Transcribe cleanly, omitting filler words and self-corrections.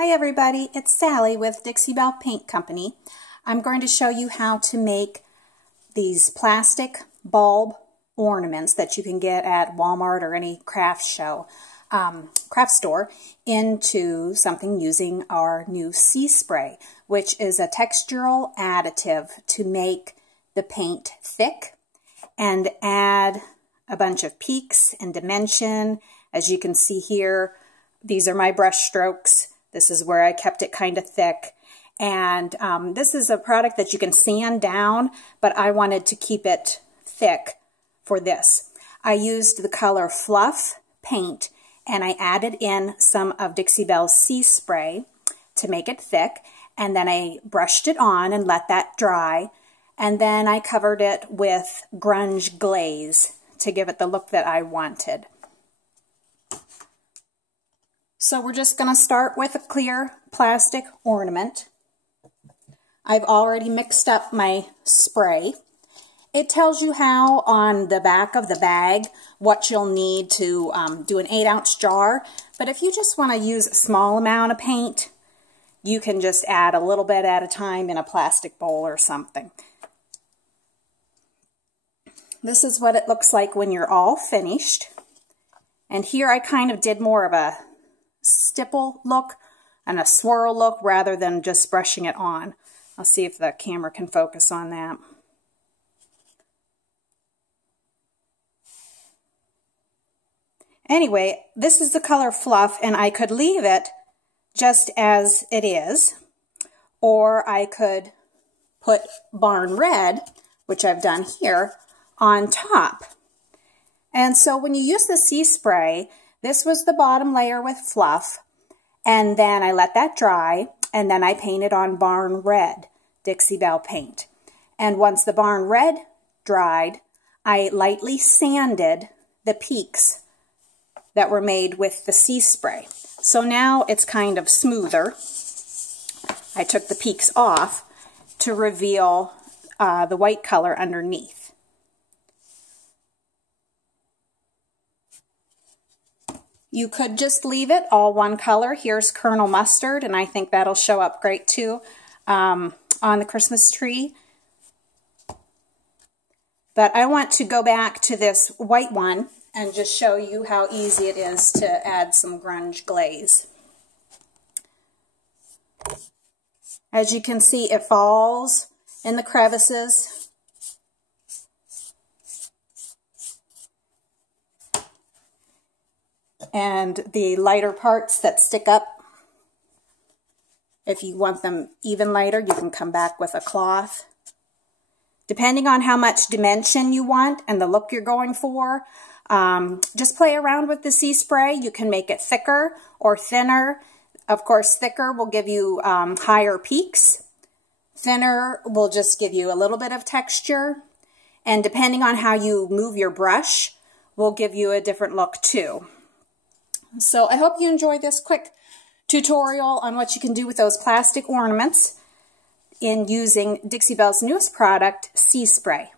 Hi everybody, it's Sally with Dixie Belle Paint Company. I'm going to show you how to make these plastic bulb ornaments that you can get at Walmart or any craft store into something using our new Sea Spray, which is a textural additive to make the paint thick and add a bunch of peaks and dimension. As you can see here, these are my brush strokes. This is where I kept it kind of thick. And this is a product that you can sand down, but I wanted to keep it thick for this. I used the color Fluff paint, and I added in some of Dixie Belle Sea Spray to make it thick. And then I brushed it on and let that dry. And then I covered it with grunge glaze to give it the look that I wanted. So we're just going to start with a clear plastic ornament. I've already mixed up my spray. It tells you how on the back of the bag what you'll need to do an 8-ounce jar. But if you just want to use a small amount of paint, you can just add a little bit at a time in a plastic bowl or something. This is what it looks like when you're all finished. And here I kind of did more of a stipple look and a swirl look rather than just brushing it on. I'll see if the camera can focus on that. Anyway, this is the color Fluff, and I could leave it just as it is, or I could put Barn Red, which I've done here, on top. And so when you use the Sea Spray, this was the bottom layer with Fluff, and then I let that dry, and then I painted on Barn Red, Dixie Belle paint. And once the Barn Red dried, I lightly sanded the peaks that were made with the Sea Spray. So now it's kind of smoother. I took the peaks off to reveal the white color underneath. You could just leave it all one color. Here's Colonel Mustard, and I think that'll show up great too on the Christmas tree. But I want to go back to this white one and just show you how easy it is to add some grunge glaze. As you can see, it falls in the crevices. And the lighter parts that stick up, if you want them even lighter, you can come back with a cloth. Depending on how much dimension you want and the look you're going for, just play around with the Sea Spray. You can make it thicker or thinner. Of course, thicker will give you higher peaks. Thinner will just give you a little bit of texture. And depending on how you move your brush, will give you a different look too. So I hope you enjoyed this quick tutorial on what you can do with those plastic ornaments in using Dixie Belle's newest product, Sea Spray.